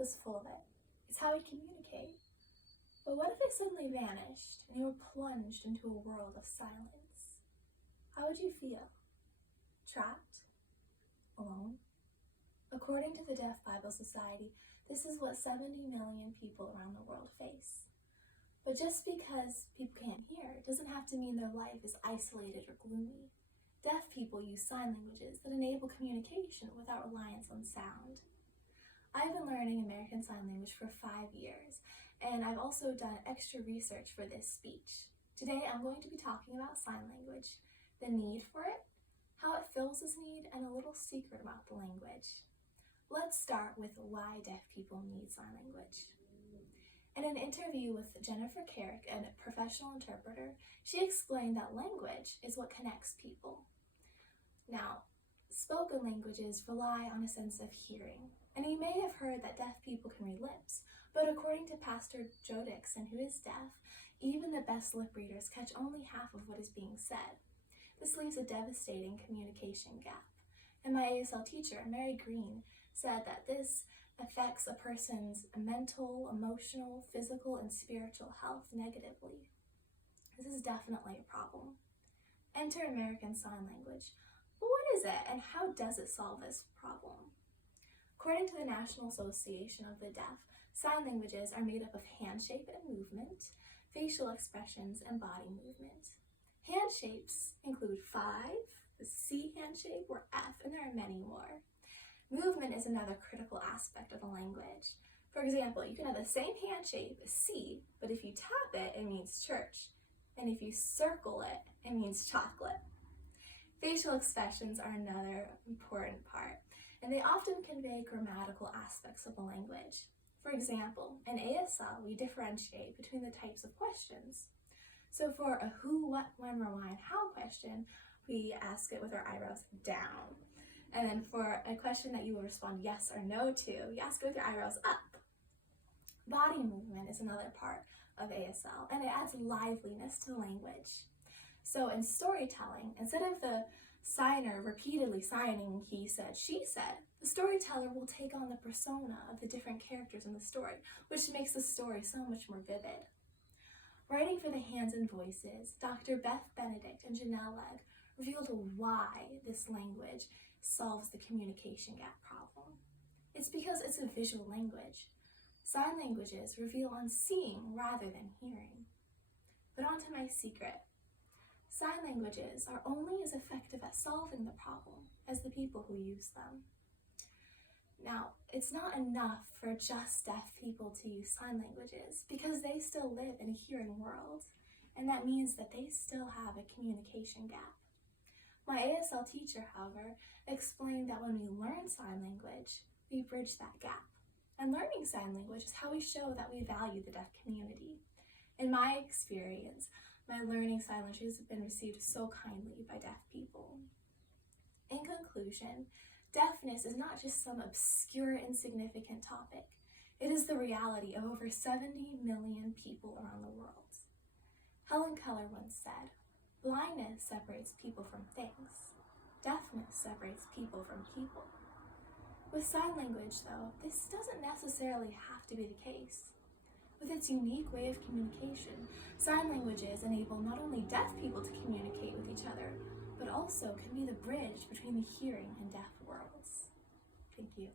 world is full of it. It's how we communicate. But what if it suddenly vanished and you were plunged into a world of silence? How would you feel? Trapped? Alone? According to the Deaf Bible Society, this is what 70 million people around the world face. But just because people can't hear doesn't have to mean their life is isolated or gloomy. Deaf people use sign languages that enable communication without reliance on sound. I've been learning American Sign Language for 5 years, and I've also done extra research for this speech. Today I'm going to be talking about sign language, the need for it, how it fills this need, and a little secret about the language. Let's start with why deaf people need sign language. In an interview with Jennifer Carrick, a professional interpreter, she explained that language is what connects people. Now, spoken languages rely on a sense of hearing, and you may have heard that deaf people can read lips, but according to Pastor Joe Dixon, who is deaf, even the best lip readers catch only half of what is being said. This leaves a devastating communication gap. And my ASL teacher, Mary Green, said that this affects a person's mental, emotional, physical, and spiritual health negatively. This is definitely a problem. Enter American Sign Language. But what is it, and how does it solve this problem? According to the National Association of the Deaf, sign languages are made up of hand shape and movement, facial expressions, and body movement. Hand shapes include 5, the C hand shape, or F, and there are many more. Movement is another critical aspect of a language. For example, you can have the same hand shape as C, but if you tap it, it means church. And if you circle it, it means chocolate. Facial expressions are another important part, and they often convey grammatical aspects of a language. For example, in ASL, we differentiate between the types of questions. So for a who, what, when, where, why, and how question, we ask it with our eyebrows down. And then for a question that you will respond yes or no to, you ask it with your eyebrows up. Body movement is another part of ASL, and it adds liveliness to the language. So in storytelling, instead of the signer repeatedly signing he said, she said, the storyteller will take on the persona of the different characters in the story, which makes the story so much more vivid. Writing for the Hands and Voices, Dr. Beth Benedict and Janelle Legg revealed why this language solves the communication gap problem. It's because it's a visual language. Sign languages reveal on seeing rather than hearing. But on to my secret. Sign languages are only as effective at solving the problem as the people who use them. Now, it's not enough for just deaf people to use sign languages because they still live in a hearing world, and that means that they still have a communication gap. My ASL teacher, however, explained that when we learn sign language, we bridge that gap. And learning sign language is how we show that we value the deaf community. In my experience, my learning sign languages have been received so kindly by deaf people. In conclusion, deafness is not just some obscure, insignificant topic. It is the reality of over 70 million people around the world. Helen Keller once said, "Blindness separates people from things. Deafness separates people from people." With sign language, though, this doesn't necessarily have to be the case. With its unique way of communication, sign languages enable not only deaf people to communicate with each other, but also can be the bridge between the hearing and deaf worlds. Thank you.